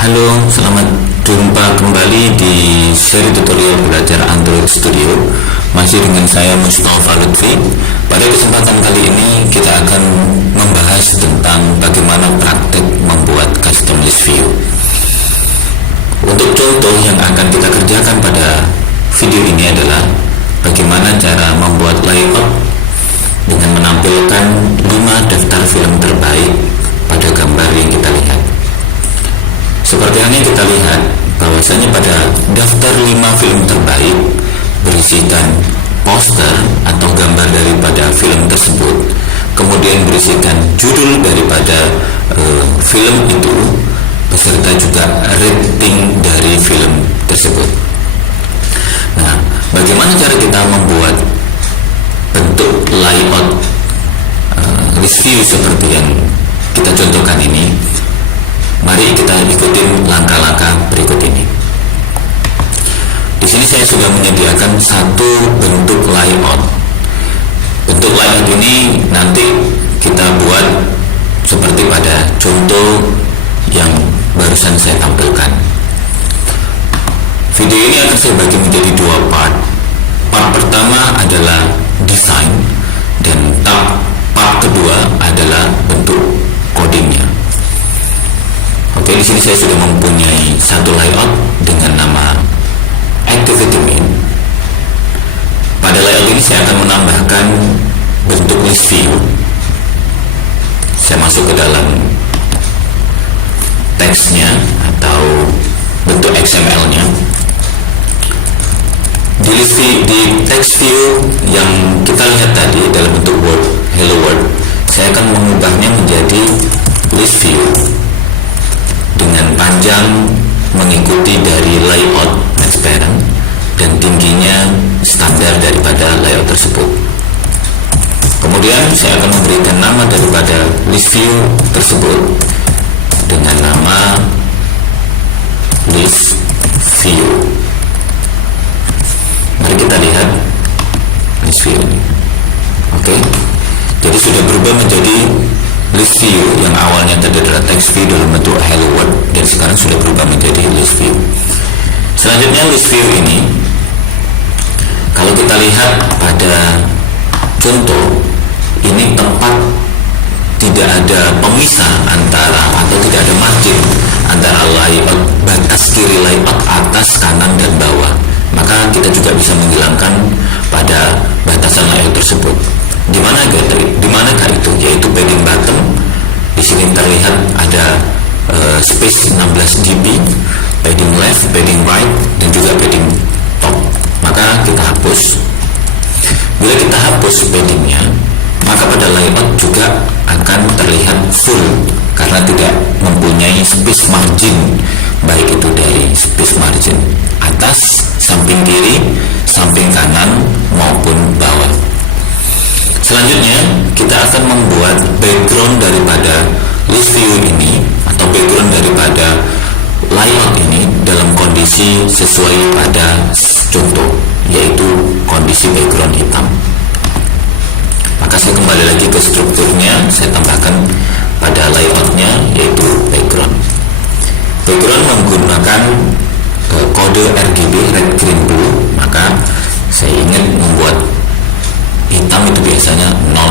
Halo, selamat jumpa kembali di seri tutorial belajar Android Studio. Masih dengan saya Mustafa Lutfi. Pada kesempatan kali ini kita akan membahas tentang bagaimana praktek membuat custom list view. Untuk contoh yang akan kita kerjakan pada video ini adalah bagaimana cara membuat layout dengan menampilkan 5 daftar film terbaik pada gambar yang kita lihat. Seperti yang kita lihat, bahwasanya pada daftar 5 film terbaik berisikan poster atau gambar daripada film tersebut, kemudian berisikan judul daripada film itu, beserta juga rating dari film tersebut. Nah, bagaimana cara kita membuat bentuk layout list view seperti yang kita contohkan ini? Mari kita ikutin langkah-langkah berikut ini. Di sini saya sudah menyediakan satu bentuk layout. Bentuk layout ini nanti kita buat seperti pada contoh yang barusan saya tampilkan. Video ini akan saya bagi menjadi 2 part. Part pertama adalah desain dan part kedua adalah bentuk codingnya. Oke, di sini saya sudah mempunyai satu layout dengan nama activity main. Pada layout ini saya akan menambahkan bentuk list view. Saya masuk ke dalam teksnya atau bentuk XML-nya. Di text view yang kita lihat tadi dalam bentuk word, hello world, saya akan mengubahnya menjadi list view dengan panjang mengikuti dari layout match parent dan tingginya standar daripada layout tersebut. Kemudian saya akan memberikan nama daripada list view tersebut dengan nama list view. Mari kita lihat list view ini. Oke, jadi sudah berubah menjadi list view yang awalnya tadi adalah text view dalam bentuk hello world dan sekarang sudah berubah menjadi list view. Selanjutnya list view ini, kalau kita lihat pada contoh ini, tepat tidak ada pemisah antara atau tidak ada margin antara layout batas kiri layout atas, kanan dan bawah. Maka kita juga bisa menghilangkan pada batasan layout tersebut. Di manakah itu? Yaitu padding bottom. Di sini terlihat ada space 16 dB, padding left, padding right, dan juga padding top. Maka kita hapus. Bila kita hapus paddingnya, maka pada layout juga akan terlihat full karena tidak mempunyai space margin, baik itu dari space margin atas, samping kiri, samping kanan maupun bawah. Selanjutnya kita akan membuat background daripada list view ini atau background daripada layout ini dalam kondisi sesuai pada contoh, yaitu kondisi background hitam. Maka saya kembali lagi ke strukturnya, saya tambahkan pada layoutnya yaitu background. Background menggunakan kode RGB red, green, blue. Maka saya ingin membuat hitam itu biasanya 00000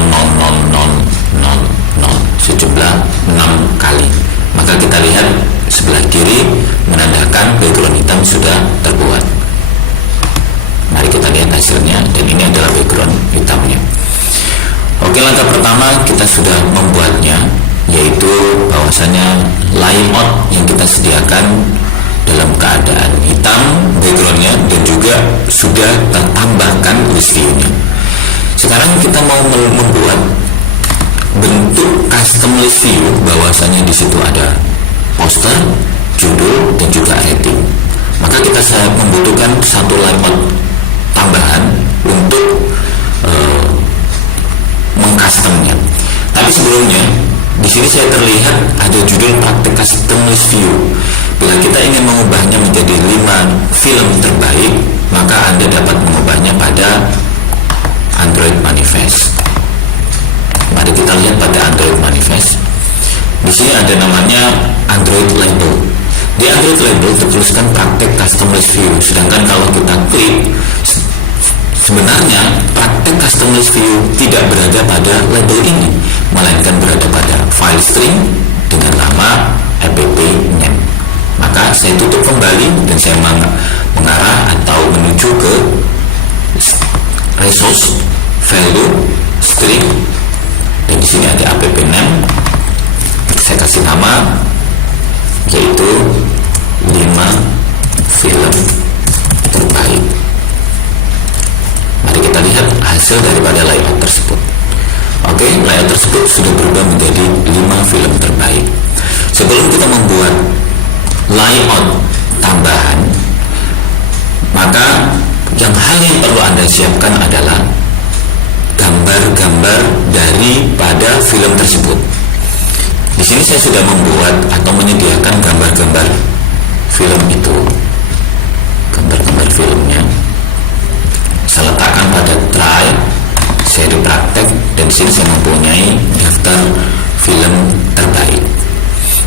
sejumlah 6 kali. Maka kita lihat sebelah kiri menandakan background hitam sudah terbuat. Mari kita lihat hasilnya, dan ini adalah background hitamnya. Oke, langkah pertama kita sudah membuatnya, yaitu bahwasanya layout yang kita sediakan dalam keadaan hitam backgroundnya dan juga sudah tertambahkan list view-nya. Sekarang kita mau membuat bentuk custom list view, bahwasanya di situ ada poster, judul, dan juga rating. Maka saya membutuhkan satu layout tambahan untuk mengcustomnya. Tapi sebelumnya, di sini saya terlihat ada judul praktik custom list view. Bila kita ingin mengubahnya menjadi 5 film terbaik, maka Anda dapat mengubahnya pada Android Manifest. Mari kita lihat pada Android Manifest. Di sini ada namanya Android Label. Di Android label tertuliskan praktek custom list view, sedangkan kalau kita klik, sebenarnya praktek custom list view tidak berada pada label ini, melainkan berada pada file string dengan nama app name. Maka saya tutup kembali dan saya mengarah atau menuju ke resource value string, dan di sini ada app name. Saya kasih nama yaitu 5 film terbaik. Mari kita lihat hasil daripada layout tersebut. Oke, layout tersebut sudah berubah menjadi 5 film terbaik. Sebelum kita membuat layout tambahan, maka hal yang perlu Anda siapkan adalah gambar-gambar daripada film tersebut. Di sini saya sudah membuat atau menyediakan gambar-gambar film itu, gambar-gambar filmnya. Saya letakkan pada drive seri praktek, dan di sini saya mempunyai daftar film terbaik.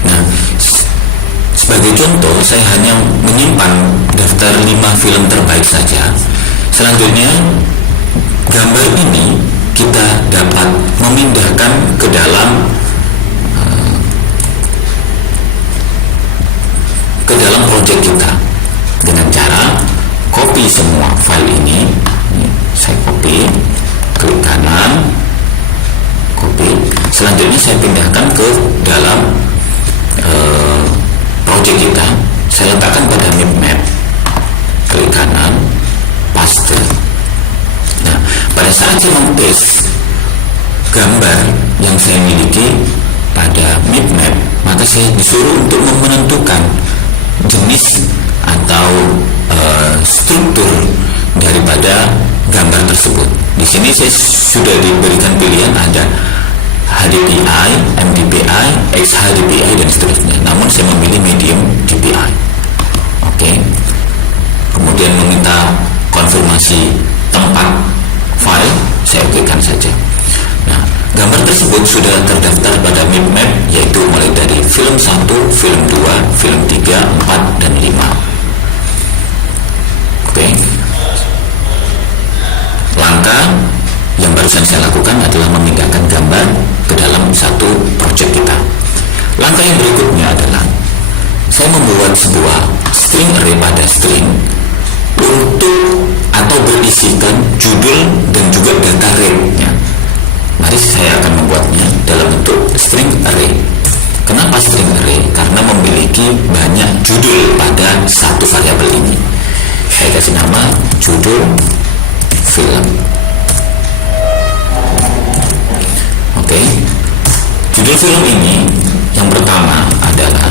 Nah, sebagai contoh, saya hanya menyimpan daftar 5 film terbaik saja. Selanjutnya, gambar ini kita dapat memindahkan ke dalam project kita dengan cara copy semua file ini. Saya copy, klik kanan, copy. Selanjutnya saya pindahkan ke dalam project kita. Saya letakkan pada map, klik kanan, paste. Nah, pada saat saya paste gambar yang saya miliki pada map, maka saya disuruh untuk menentukan jenis atau struktur daripada gambar tersebut. Di sini saya sudah diberikan pilihan ada HDPI, MDPI, XHDPI dan seterusnya. Namun saya memilih medium DPI. Oke. Kemudian meminta konfirmasi tempat file, saya okekan saja. Nah, gambar tersebut sudah terdaftar pada map, yaitu mulai dari film 1, film 2, film 3, 4, dan 5. Oke. Langkah yang barusan saya lakukan adalah memindahkan gambar ke dalam satu project kita. Langkah yang berikutnya adalah saya membuat sebuah string array pada string untuk atau berisikan judul dan juga data rate-nya. Mari saya akan membuatnya dalam bentuk string array. Kenapa string array? Karena memiliki banyak judul pada satu variabel ini. Saya kasih nama judul film. Oke. Judul film ini yang pertama adalah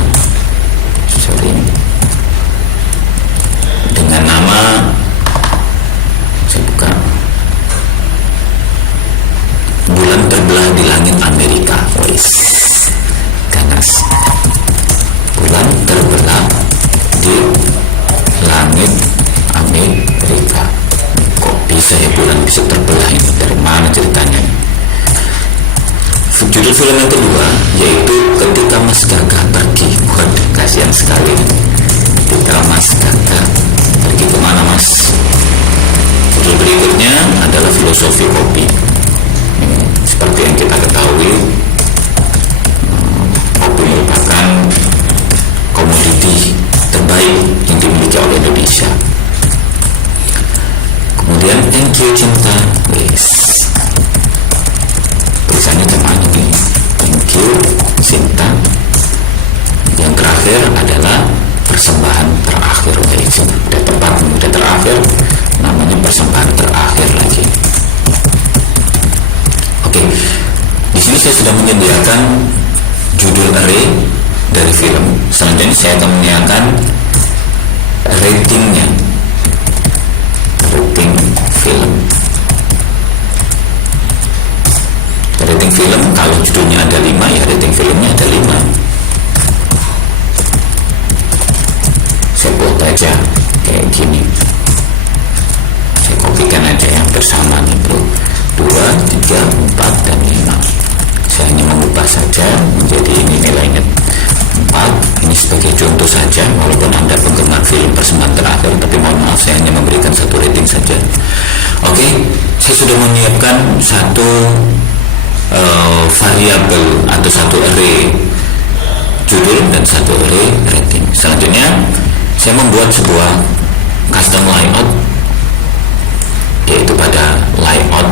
dengan nama, saya buka, Bulan Terbelah di Langit Amerika. Wais, ganas. Bulan terbelah di langit Amerika. Kok bisa ya bulan bisa terbelah ini? Dari mana ceritanya? Judul film yang kedua yaitu Ketika Mas Gagah Pergi. Waduh, kasihan sekali. Ketika Mas Gagah pergi kemana, Mas? Judul berikutnya adalah Filosofi Kopi. Seperti yang kita ketahui, kopi merupakan komoditi terbaik yang dimiliki oleh Indonesia. Kemudian Thank You Cinta. Yes. Tulisannya gimana nih? Thank You Cinta. Yang terakhir adalah persembahan terakhir. Udah tepat, udah terakhir, namanya persembahan terakhir lagi. Oke, di sini saya sudah menyediakan judul array dari film. Selanjutnya saya akan menyediakan ratingnya, rating film. Rating film, kalau judulnya ada 5, ya rating filmnya ada 5. Saya buat aja kayak gini. Saya kopikan aja yang bersama nih bro. 2, 3, 4, dan 5. Saya hanya mengubah saja menjadi ini nilainya 4. Ini sebagai contoh saja, walaupun satu variabel atau satu array judul dan satu array rating. Selanjutnya saya membuat sebuah custom layout, yaitu pada layout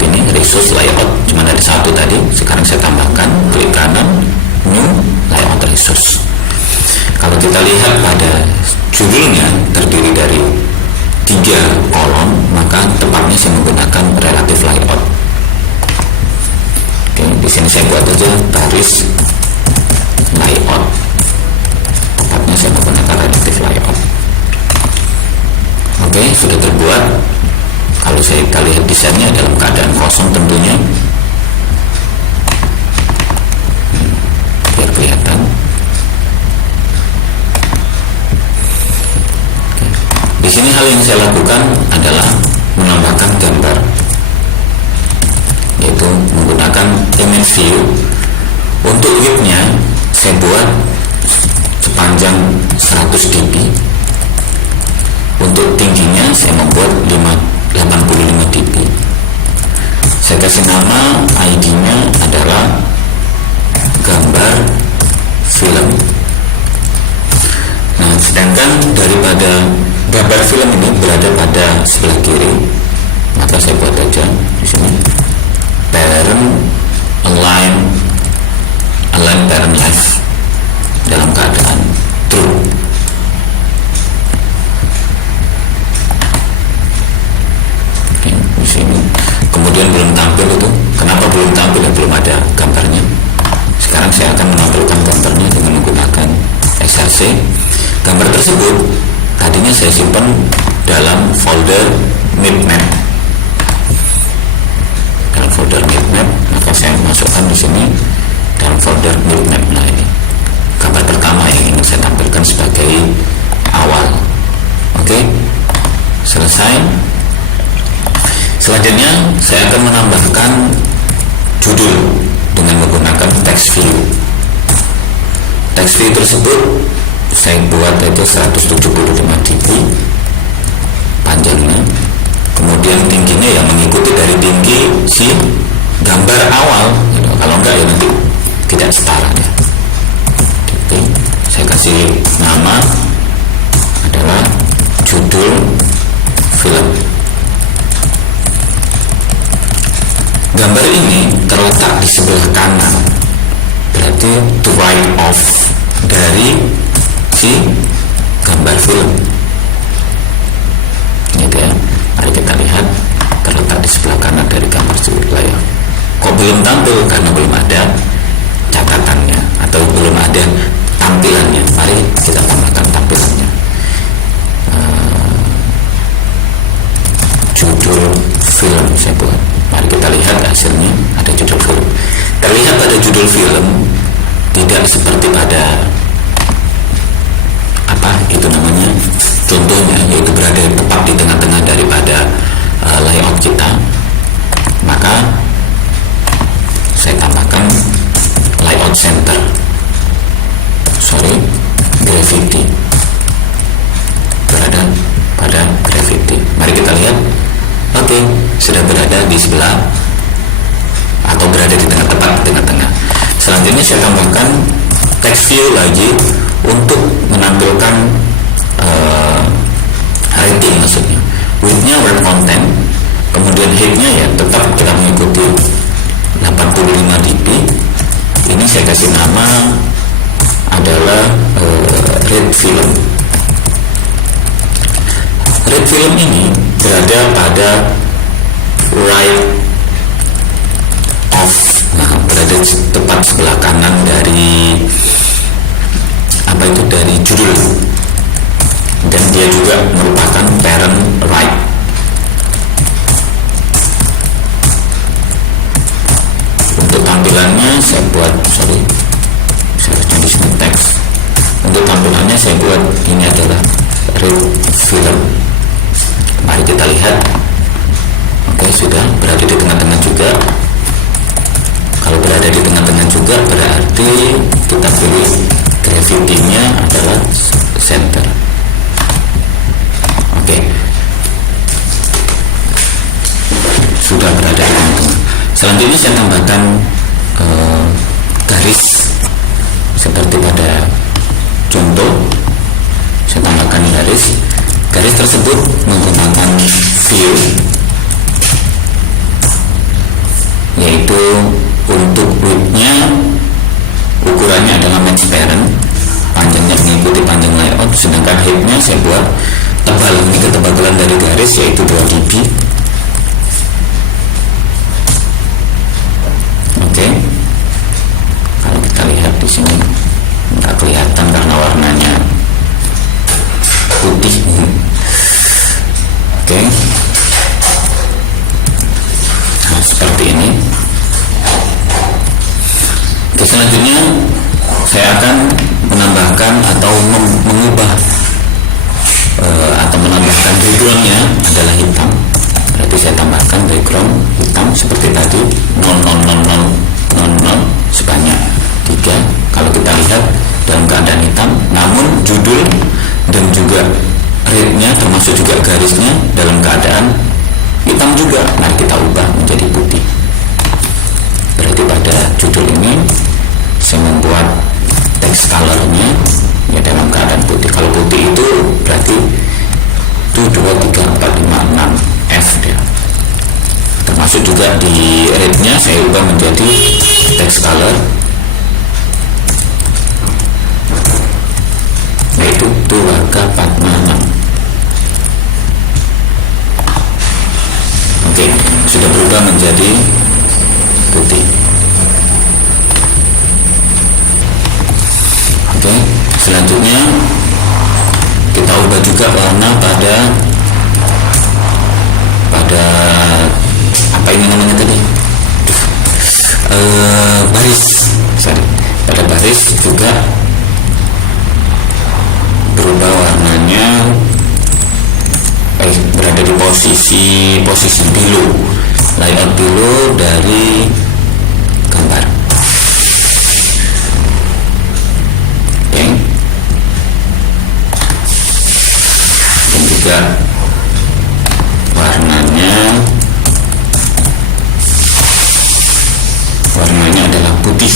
ini, resource layout cuma ada satu tadi, sekarang saya tambahkan, klik kanan, new layout resource. Kalau kita lihat pada judulnya terdiri dari 3 kolom, maka tepatnya saya menggunakan relative layout. Oke, di sini saya buat aja baris layout, tepatnya saya menggunakan relative layout. Oke, sudah terbuat. Kalau kita lihat desainnya dalam keadaan kosong tentunya, biar kelihatan. Di sini hal yang saya lakukan adalah menambahkan gambar, yaitu menggunakan image view. Untuk width-nya saya buat sepanjang 100 dp. Untuk tingginya saya membuat 85 dp. Saya kasih nama, ID-nya adalah gambar film. Nah, sedangkan daripada gambar film ini berada pada sebelah kiri, maka saya buat aja di sini parent align parent left dalam keadaan true. Oke, di sini kemudian belum tampil itu. Kenapa belum tampil? Ya, belum ada gambarnya. Sekarang saya akan menampilkan gambarnya dengan menggunakan XRC. Gambar tersebut tadinya saya simpan dalam folder mapmap. Dalam folder mapmap, maka saya masukkan di sini dalam folder mapmap. Nah, ini gambar pertama yang ingin saya tampilkan sebagai awal. Oke, selesai. Selanjutnya saya akan menambahkan judul dengan menggunakan text view. Text view tersebut saya buat itu 175 dp panjangnya, kemudian tingginya yang mengikuti dari tinggi si gambar awal gitu. Kalau enggak ya nanti tidak setara ya. Dp. Saya kasih nama adalah judul film. Gambar ini terletak di sebelah kanan, berarti to right of dari si gambar film. Gitu ya. Mari kita lihat, terletak di sebelah kanan dari gambar layout. Kok belum tampil? Karena belum ada catatannya atau belum ada tampilannya. Mari kita tambahkan tampilannya. Judul film saya buat. Mari kita lihat hasilnya, ada judul film. Terlihat pada judul film tidak seperti pada itu namanya, contohnya yaitu berada tepat di tengah-tengah daripada layout kita. Maka saya tambahkan layout center, gravity, berada pada gravity. Mari kita lihat. Oke, sudah berada di sebelah atau berada di tengah-tengah. Selanjutnya saya tambahkan text view lagi untuk menampilkan rating, maksudnya width-nya word content, kemudian height-nya ya tetap kita mengikuti 85 dp. Ini saya kasih nama adalah red film. Red film ini berada pada right of, berada tepat sebelah kanan dari dari judul, dan dia juga merupakan parent right. Untuk tampilannya saya buat seharusnya di sini teks. Untuk tampilannya saya buat ini adalah red film. Mari kita lihat. Oke, sudah berada di tengah-tengah juga. Kalau berada di tengah-tengah juga berarti kita pilih gravity-nya adalah center. Oke. Selanjutnya saya tambahkan garis seperti pada contoh. Saya tambahkan garis tersebut menggunakan view, yaitu untuk width-nya ukurannya adalah match parent, panjangnya mengikuti panjang layout, sedangkan height-nya saya buat tebal. Ini ketebalan dari garis yaitu 2 dB. Oke. Kalau kita lihat di sini nggak kelihatan karena warnanya putih. Oke. Nah, seperti ini. Oke, selanjutnya saya akan menambahkan atau mengubah atau menambahkan backgroundnya adalah hitam. Berarti saya tambahkan background hitam seperti tadi 000000 sebanyak 3. Kalau kita lihat dalam keadaan hitam, namun judul dan juga rate-nya termasuk juga garisnya dalam keadaan hitam juga. Mari kita ubah menjadi putih. Berarti pada judul ini saya membuat text color-nya ya dalam keadaan putih. Kalau putih itu berarti 1, 2, 3, 4, 5, 6 F ya. Termasuk juga di rate-nya saya ubah menjadi text color, yaitu 2K46. Oke, sudah berubah menjadi putih. Oke, selanjutnya kita ubah juga warna pada apa ini namanya tadi, baris. Pada baris juga berubah warnanya, berada di posisi below, layout below dari gambar. Oke. Dan juga warnanya adalah putih.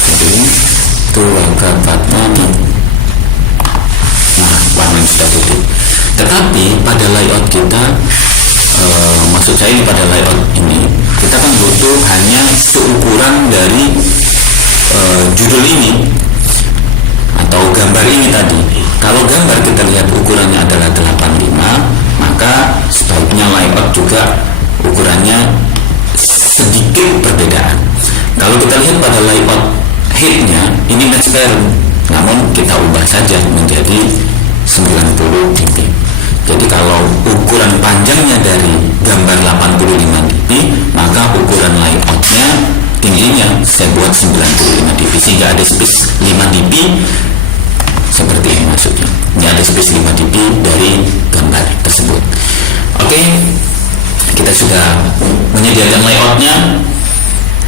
Jadi itu warna 46. Nah, warnanya sudah putih. Tetapi pada layout kita, maksud saya ini pada layout ini, kita kan butuh hanya seukuran dari judul ini atau gambar ini tadi. Kalau gambar kita lihat ukurannya adalah 85, maka sebaiknya layout juga ukurannya sedikit perbedaan. Kalau kita lihat pada layout headnya ini match parent, namun kita ubah saja menjadi 90 dB. Jadi kalau ukuran panjangnya dari gambar 85 dB, maka ukuran layoutnya tingginya saya buat 95 dB, sehingga ada space 5 dB. Seperti ini maksudnya. Ini ada space 5 dB dari gambar tersebut. Oke, kita sudah menyediakan layoutnya.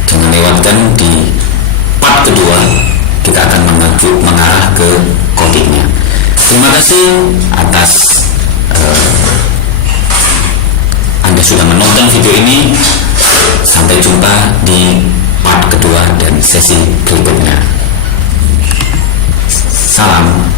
Jangan lewatkan di part kedua. Kita akan mengarah ke codingnya. Terima kasih atas Anda sudah menonton video ini. Sampai jumpa di part kedua dan sesi berikutnya. Salam.